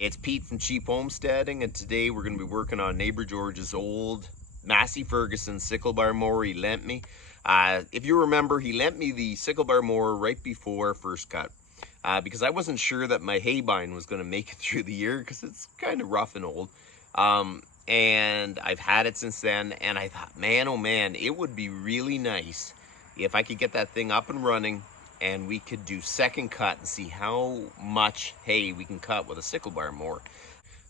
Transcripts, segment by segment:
It's Pete from Cheap Homesteading, and today we're going to be working on neighbor George's old Massey Ferguson sickle bar mower he lent me. If you remember, he lent me the sickle bar mower right before first cut because I wasn't sure that my hay bine was going to make it through the year because it's kind of rough and old. And I've had it since then, and I thought, man, oh man, it would be really nice if I could get that thing up and running and we could do second cut and see how much hay we can cut with a sickle bar mower.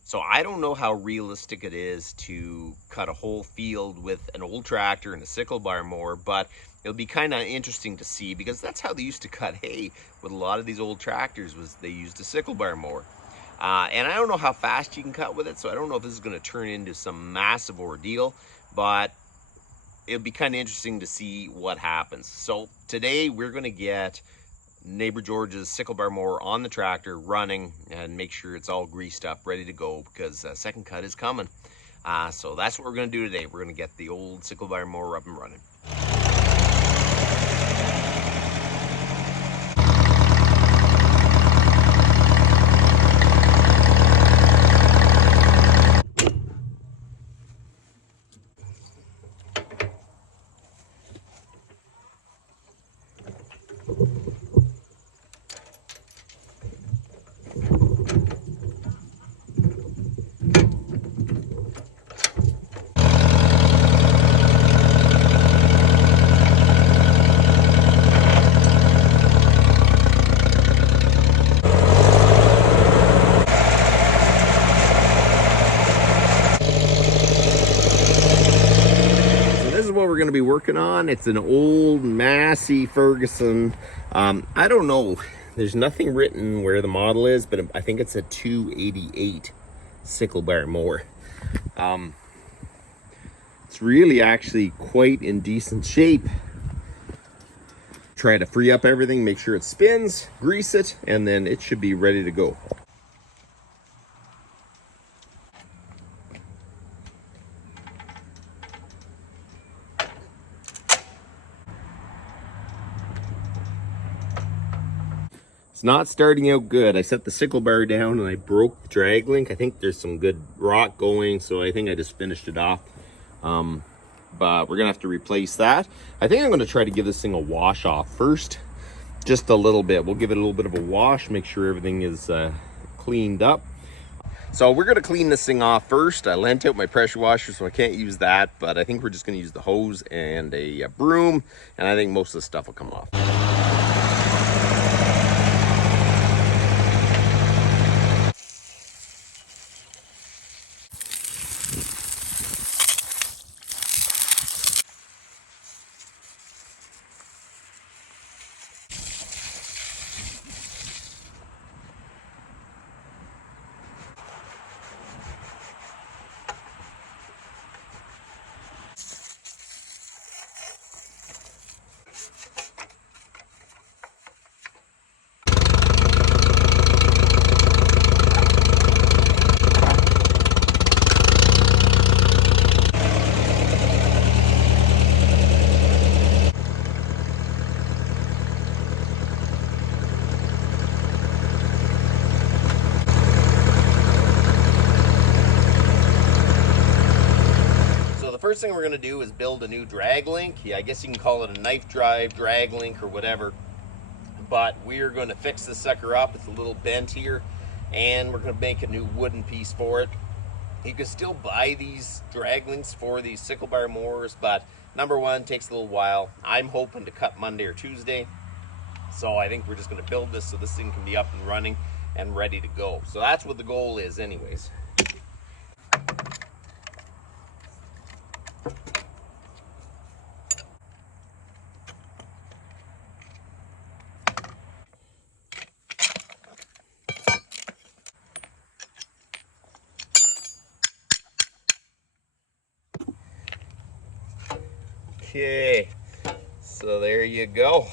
So I don't know how realistic it is to cut a whole field with an old tractor and a sickle bar mower, but it'll be kind of interesting to see because that's how they used to cut hay with a lot of these old tractors, was they used a sickle bar mower. And I don't know how fast you can cut with it, so I don't know if this is going to turn into some massive ordeal, but it'll be kind of interesting to see what happens. So today we're going to get neighbor George's sickle bar mower on the tractor running and make sure it's all greased up, ready to go, because second cut is coming. So that's what we're going to do today. We're going to get the old sickle bar mower up and running. What we're going to be working on. It's an old Massey Ferguson. I don't know, there's nothing written where the model is, but I think it's a 288 sickle bar mower. It's really actually quite in decent shape. Try to free up everything, make sure it spins, grease it, and then it should be ready to go. It's not starting out good. I set the sickle bar down and I broke the drag link. I think there's some good rock going, so I think I just finished it off. But we're gonna have to replace that. I think I'm gonna try to give this thing a wash off first, just a little bit. We'll give it a little bit of a wash, make sure everything is cleaned up. So we're gonna clean this thing off first. I lent out my pressure washer, so I can't use that, but I think we're just gonna use the hose and a broom, and I think most of the stuff will come off. First thing we're going to do is build a new drag link. Yeah, I guess you can call it a knife drive drag link or whatever, but we're going to fix this sucker up. It's a little bent here, and we're going to make a new wooden piece for it. You can still buy these drag links for these sickle bar mowers, but number one, takes a little while. I'm hoping to cut Monday or Tuesday, so I think we're just going to build this so this thing can be up and running and ready to go. So that's what the goal is anyways. Okay, so there you go.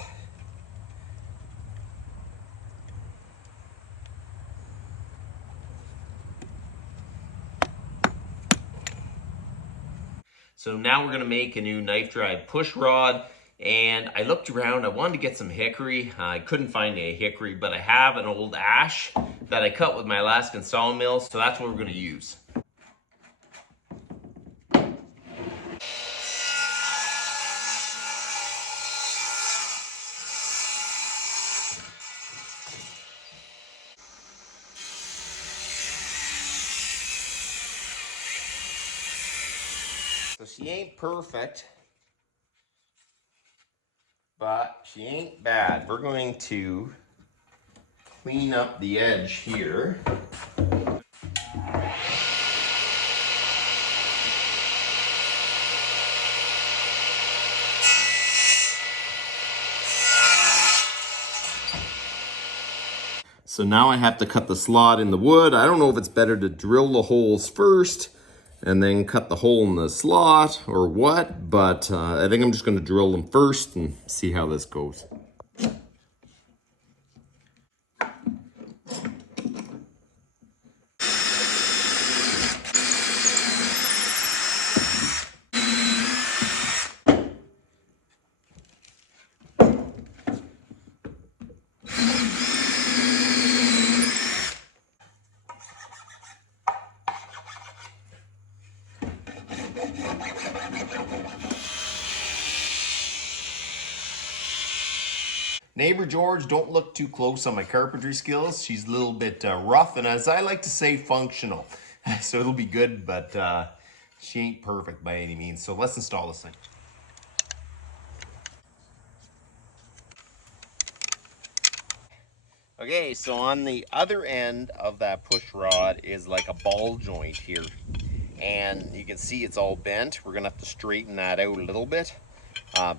So now we're gonna make a new knife drive push rod, and I looked around, I wanted to get some hickory. I couldn't find any hickory, but I have an old ash that I cut with my Alaskan sawmill, so that's what we're going to use. So she ain't perfect, but she ain't bad. We're going to clean up the edge here. So now I have to cut the slot in the wood. I don't know if it's better to drill the holes first and then cut the hole in the slot or what, but I think I'm just going to drill them first and see how this goes. Neighbor George, don't look too close on my carpentry skills. She's a little bit rough and, as I like to say, functional. So it'll be good, but she ain't perfect by any means. So let's install this thing. Okay, so on the other end of that push rod is like a ball joint here. And you can see it's all bent. We're gonna have to straighten that out a little bit.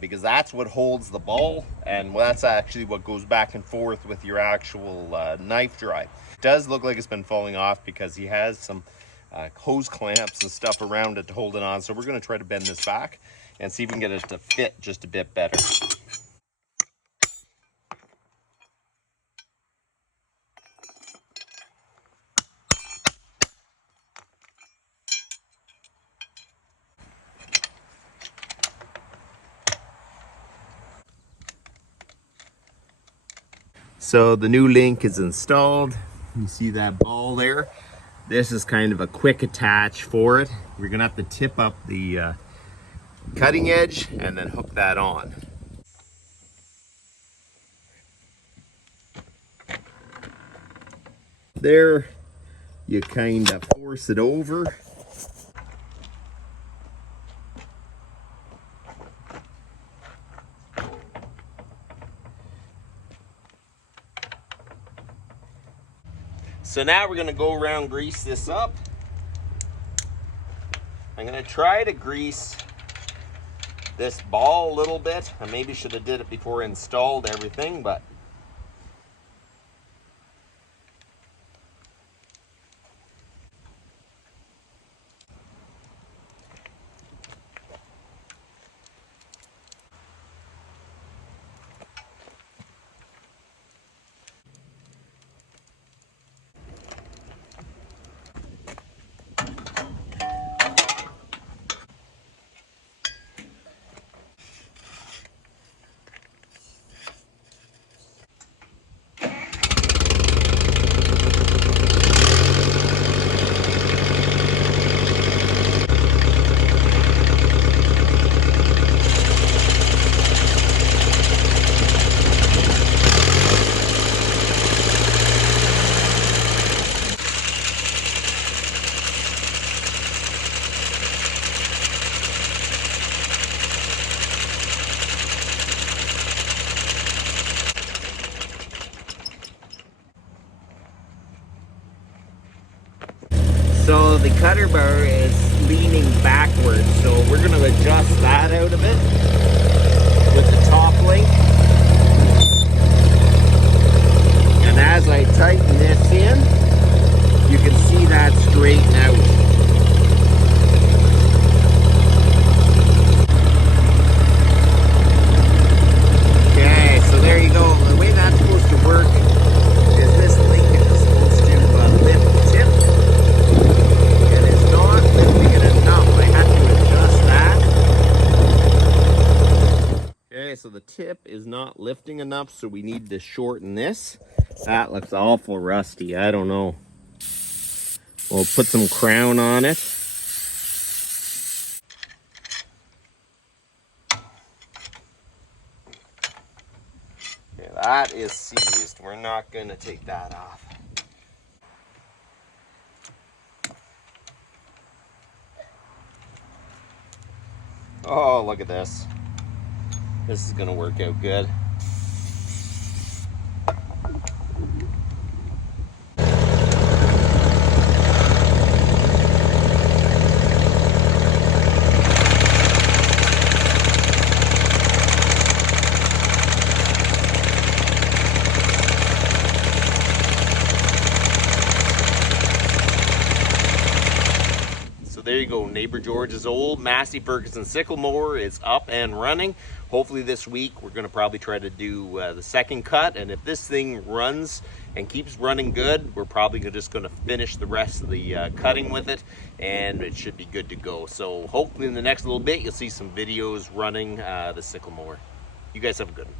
Because that's what holds the ball, and that's actually what goes back and forth with your actual knife drive. It does look like it's been falling off because he has some hose clamps and stuff around it to hold it on, so we're going to try to bend this back and see if we can get it to fit just a bit better. So the new link is installed. You see that ball there? This is kind of a quick attach for it. We're gonna have to tip up the cutting edge and then hook that on. There, you kind of force it over. So now we're gonna go around, grease this up. I'm gonna try to grease this ball a little bit. I maybe should have did it before I installed everything, but so the cutter bar is leaning backwards, so we're going to adjust that out of it with the top link. And as I tighten this in, you can see that straighten out. Okay, so there you go. The way that's supposed to work is this link is supposed to lift the tip. And it's not lifting it enough. I have to adjust that. Okay, so the tip is not not lifting enough, so we need to shorten this. That looks awful rusty. I don't know. We'll put some crown on it. Okay, that is seized. We're not going to take that off. Oh, look at this. This is going to work out good. There you go, Neighbor George's old Massey Ferguson sickle mower is up and running. Hopefully this week we're going to probably try to do the second cut, and if this thing runs and keeps running good, we're probably just going to finish the rest of the cutting with it, and it should be good to go. So hopefully in the next little bit you'll see some videos running the sickle mower. You guys have a good one.